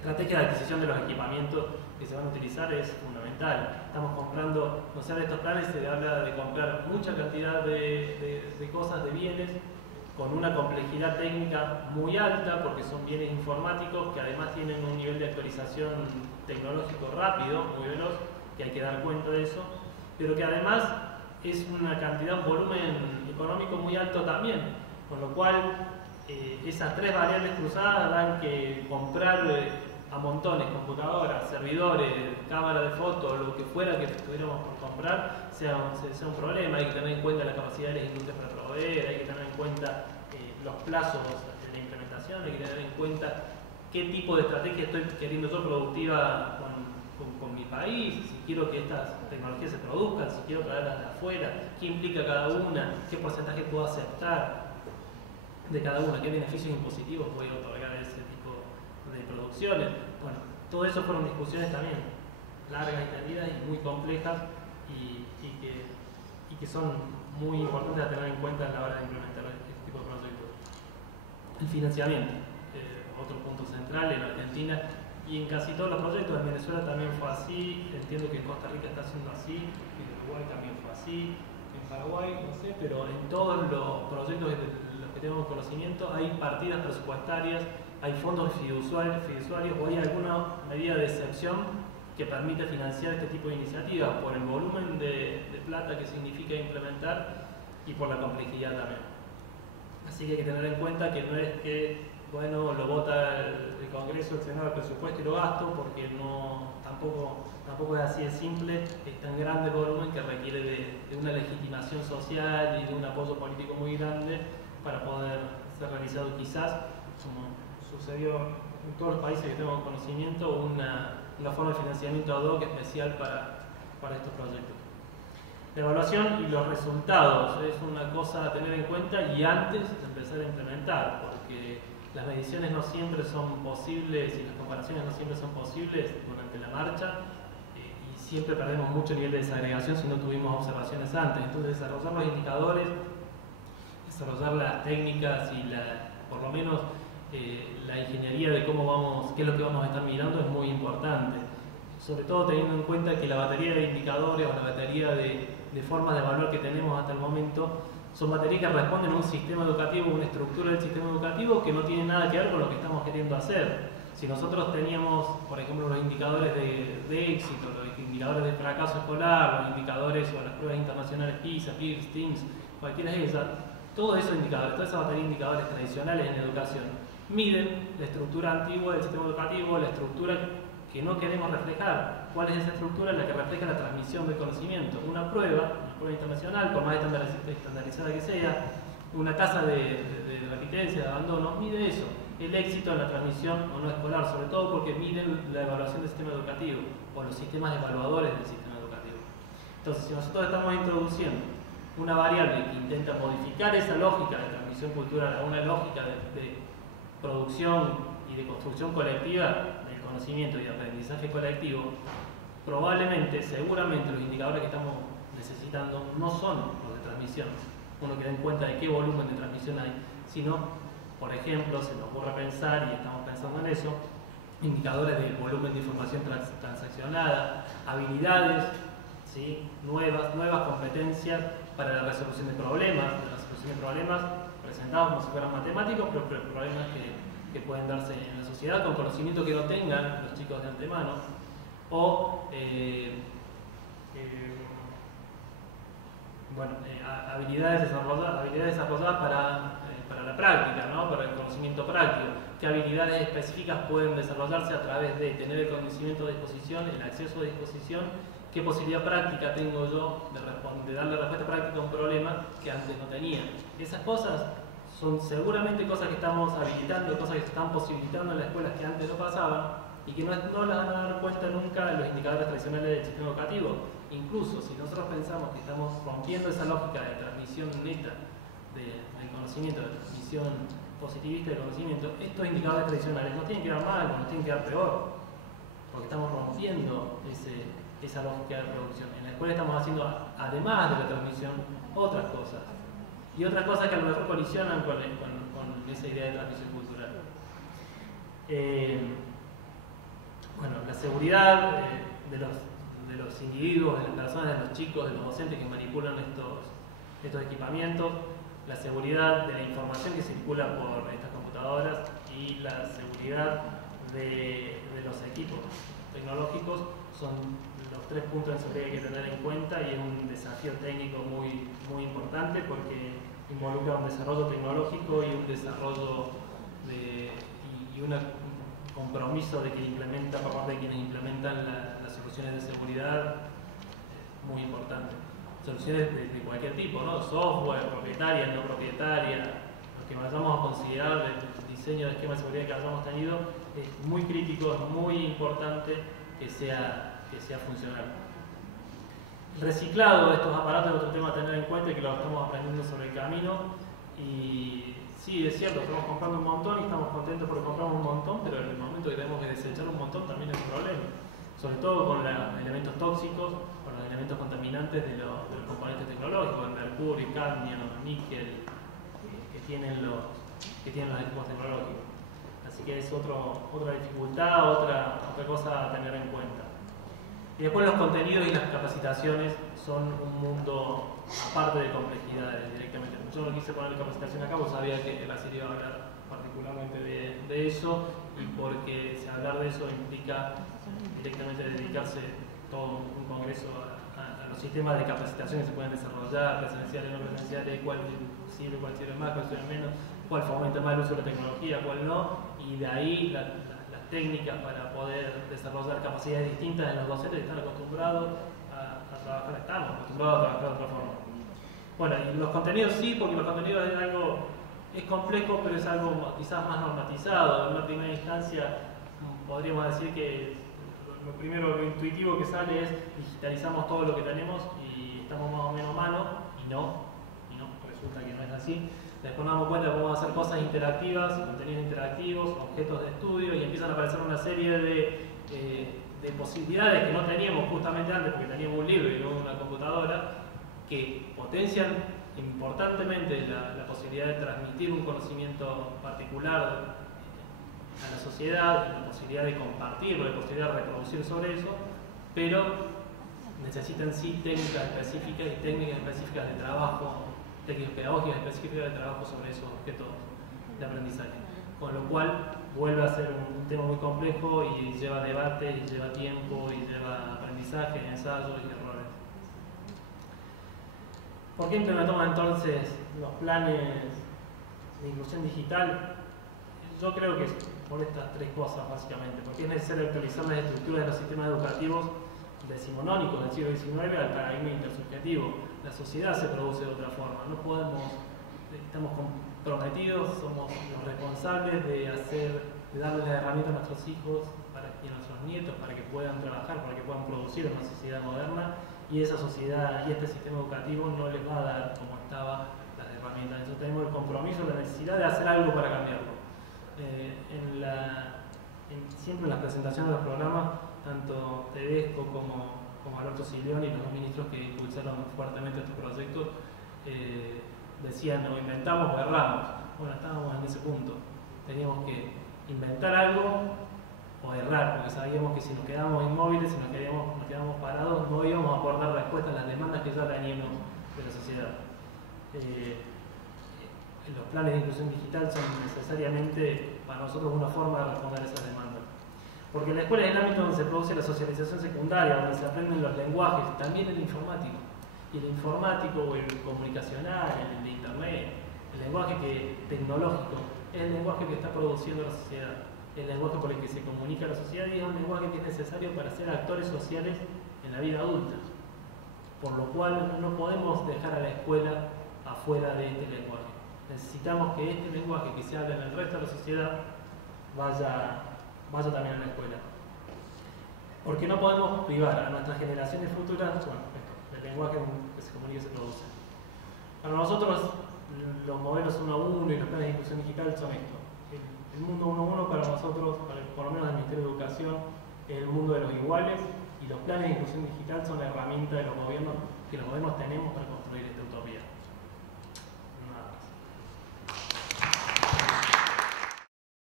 estrategia de adquisición de los equipamientos que se van a utilizar es fundamental. Estamos comprando, no sé, en estos planes se habla de comprar mucha cantidad de cosas, de bienes, con una complejidad técnica muy alta, porque son bienes informáticos que además tienen un nivel de actualización tecnológico rápido, muy veloz, que hay que dar cuenta de eso, pero que además es una cantidad, un volumen económico muy alto también, con lo cual esas tres variables cruzadas dan que comprar a montones, computadoras, servidores, cámara de fotos, lo que fuera que tuviéramos por comprar, sea un problema. Hay que tener en cuenta la capacidad de las industrias para proveer, hay que tener en cuenta los plazos de la implementación, hay que tener en cuenta qué tipo de estrategia estoy queriendo yo productiva con mi país, si quiero que estas tecnologías se produzcan, si quiero traerlas de afuera, qué implica cada una, qué porcentaje puedo aceptar de cada una, qué beneficios impositivos voy a otorgar a ese tipo de producciones. Bueno, todo eso fueron discusiones también largas y tendidas y muy complejas y que son muy importantes a tener en cuenta a la hora de implementar este tipo de proyectos. El financiamiento, otro punto central en Argentina y en casi todos los proyectos. En Venezuela también fue así, entiendo que en Costa Rica está siendo así, en Uruguay también fue así, en Paraguay, no sé, pero en todos los proyectos de los que tenemos conocimiento hay partidas presupuestarias, hay fondos fiduciarios o hay alguna medida de excepción que permite financiar este tipo de iniciativas por el volumen de plata que significa implementar y por la complejidad también. Así que hay que tener en cuenta que no es que, bueno, lo vota el Congreso, el Senado, el presupuesto y lo gasto, porque tampoco es así de simple, es tan grande el volumen que requiere de una legitimación social y de un apoyo político muy grande para poder ser realizado, quizás, como sucedió en todos los países que tenemos conocimiento, una forma de financiamiento ad hoc especial para estos proyectos. La evaluación y los resultados es una cosa a tener en cuenta y antes de empezar a implementar, porque las mediciones no siempre son posibles y las comparaciones no siempre son posibles durante la marcha y siempre perdemos mucho nivel de desagregación si no tuvimos observaciones antes. Entonces desarrollar los indicadores, desarrollar las técnicas y por lo menos la ingeniería de qué es lo que vamos a estar mirando es muy importante, sobre todo teniendo en cuenta que la batería de indicadores o la batería de formas de evaluar que tenemos hasta el momento son baterías que responden a un sistema educativo, una estructura del sistema educativo que no tiene nada que ver con lo que estamos queriendo hacer. Si nosotros teníamos, por ejemplo, los indicadores de éxito, los indicadores de fracaso escolar, los indicadores o las pruebas internacionales PISA, PIRLS, TIMSS, cualquiera de esas, todos esos indicadores, toda esa batería de indicadores tradicionales en educación, miden la estructura antigua del sistema educativo, la estructura que no queremos reflejar. ¿Cuál es esa estructura? La que refleja la transmisión del conocimiento. Una prueba internacional, por más estandarizada que sea, una tasa de repitencia, de abandono, mide eso, el éxito en la transmisión o no escolar, sobre todo porque miden la evaluación del sistema educativo o los sistemas evaluadores del sistema educativo. Entonces, si nosotros estamos introduciendo una variable que intenta modificar esa lógica de transmisión cultural a una lógica de producción y de construcción colectiva del conocimiento y de aprendizaje colectivo, probablemente, seguramente los indicadores que estamos necesitando no son los de transmisión, uno que den cuenta de qué volumen de transmisión hay, sino, por ejemplo, se nos ocurre pensar, y estamos pensando en eso, indicadores de volumen de información transaccionada, habilidades, ¿sí? nuevas competencias para la resolución de problemas, presentados como si fueran matemáticos, pero problemas que pueden darse en la sociedad con conocimiento que no tengan los chicos de antemano, o habilidades desarrolladas para la práctica, ¿no? Para el conocimiento práctico. ¿Qué habilidades específicas pueden desarrollarse a través de tener el conocimiento a disposición, el acceso a disposición? ¿Qué posibilidad práctica tengo yo de darle respuesta práctica a un problema que antes no tenía? Esas cosas son seguramente cosas que estamos habilitando, cosas que se están posibilitando en las escuelas que antes no pasaban y que no las van a dar cuenta nunca en los indicadores tradicionales del sistema educativo. Incluso si nosotros pensamos que estamos rompiendo esa lógica de transmisión neta del conocimiento, de transmisión positivista del conocimiento, estos indicadores tradicionales nos tienen que dar mal, nos tienen que dar peor, porque estamos rompiendo esa lógica de producción. En la escuela estamos haciendo, además de la transmisión, otras cosas. Y otras cosas que a lo mejor colisionan con esa idea de transmisión cultural. seguridad de los individuos, de las personas, de los chicos, de los docentes que manipulan estos equipamientos, la seguridad de la información que circula por estas computadoras y la seguridad de los equipos tecnológicos son los 3 puntos de seguridad que hay que tener en cuenta, y es un desafío técnico muy, muy importante porque involucra un desarrollo tecnológico y un desarrollo y un compromiso de que implementa por parte de quienes implementan las soluciones de seguridad muy importante. Soluciones de cualquier tipo, ¿no? Software, propietaria, no propietaria, lo que vayamos a considerar el diseño de esquema de seguridad que hayamos tenido, es muy crítico, es muy importante que sea funcional. El reciclado de estos aparatos es otro tema a tener en cuenta y que lo estamos aprendiendo sobre el camino. Y sí, es cierto, estamos comprando un montón y estamos contentos porque compramos un montón, pero en el momento que tenemos que desechar un montón también es un problema. Sobre todo con los elementos tóxicos, con los elementos contaminantes de los componentes tecnológicos, el mercurio, cadmio, níquel, que tienen los equipos tecnológicos. Así que es otra dificultad, otra cosa a tener en cuenta. Y después los contenidos y las capacitaciones son un mundo aparte de complejidades directamente. Yo no quise poner capacitación acá porque sabía que la serie iba a hablar particularmente de eso, y porque hablar de eso implica directamente dedicarse todo un congreso a los sistemas de capacitación que se pueden desarrollar, presenciales, no presenciales, cuál sirve más, cuál sirve menos, cuál fomenta más el uso de la tecnología, cuál no, y de ahí las técnicas para poder desarrollar capacidades distintas en los docentes que están acostumbrados a trabajar, estamos acostumbrados a trabajar de otra forma. Bueno, y los contenidos sí, porque los contenidos es complejo, pero es algo quizás más normatizado. En una primera instancia podríamos decir que lo intuitivo que sale es digitalizamos todo lo que tenemos y estamos más o menos a mano, y no, resulta que no es así. Después nos damos cuenta que podemos hacer cosas interactivas, contenidos interactivos, objetos de estudio, y empiezan a aparecer una serie de posibilidades que no teníamos justamente antes porque teníamos un libro y no una computadora, que potencian importantemente la posibilidad de transmitir un conocimiento particular a la sociedad, la posibilidad de compartirlo, la posibilidad de reproducir sobre eso, pero necesitan sí técnicas específicas y técnicas específicas de trabajo, técnicas pedagógicas específicas de trabajo sobre esos objetos de aprendizaje. Con lo cual vuelve a ser un tema muy complejo y lleva debate, y lleva tiempo, y lleva aprendizaje, ensayos y errores. ¿Por qué implementamos entonces los planes de inclusión digital? Yo creo que es por estas 3 cosas básicamente, porque es necesario actualizar las estructuras de los sistemas educativos decimonónicos del siglo XIX al paradigma intersubjetivo. La sociedad se produce de otra forma, no podemos, estamos comprometidos, somos los responsables de darles las herramientas a nuestros hijos y a nuestros nietos para que puedan trabajar, para que puedan producir en una sociedad moderna, y esa sociedad y este sistema educativo no les va a dar como estaba las herramientas. Entonces tenemos el compromiso, la necesidad de hacer algo para cambiarlo. Siempre en las presentaciones de los programas, tanto Tedesco como Alberto Silioni, los 2 ministros que impulsaron fuertemente estos proyectos, decían o inventamos o erramos. Bueno, estábamos en ese punto. Teníamos que inventar algo o errar, porque sabíamos que si nos quedábamos inmóviles, si nos quedábamos parados, no íbamos a poder dar respuesta a las demandas que ya teníamos de la sociedad. Los planes de inclusión digital son necesariamente para nosotros una forma de responder a esas demandas. Porque la escuela es el ámbito donde se produce la socialización secundaria, donde se aprenden los lenguajes, también el informático. Y el informático o el comunicacional, el de internet, el lenguaje tecnológico, es el lenguaje que está produciendo la sociedad, el lenguaje por el que se comunica la sociedad, y es un lenguaje que es necesario para ser actores sociales en la vida adulta. Por lo cual no podemos dejar a la escuela afuera de este lenguaje. Necesitamos que este lenguaje que se habla en el resto de la sociedad vaya también a la escuela. Porque no podemos privar a nuestras generaciones futuras, del lenguaje que se comunica y se produce. Para nosotros, los modelos 1 a 1 y los planes de inclusión digital son esto. El mundo 1 a 1 para nosotros, por lo menos el Ministerio de Educación, es el mundo de los iguales, y los planes de inclusión digital son la herramienta de los gobiernos que los gobiernos tenemos para construir esto.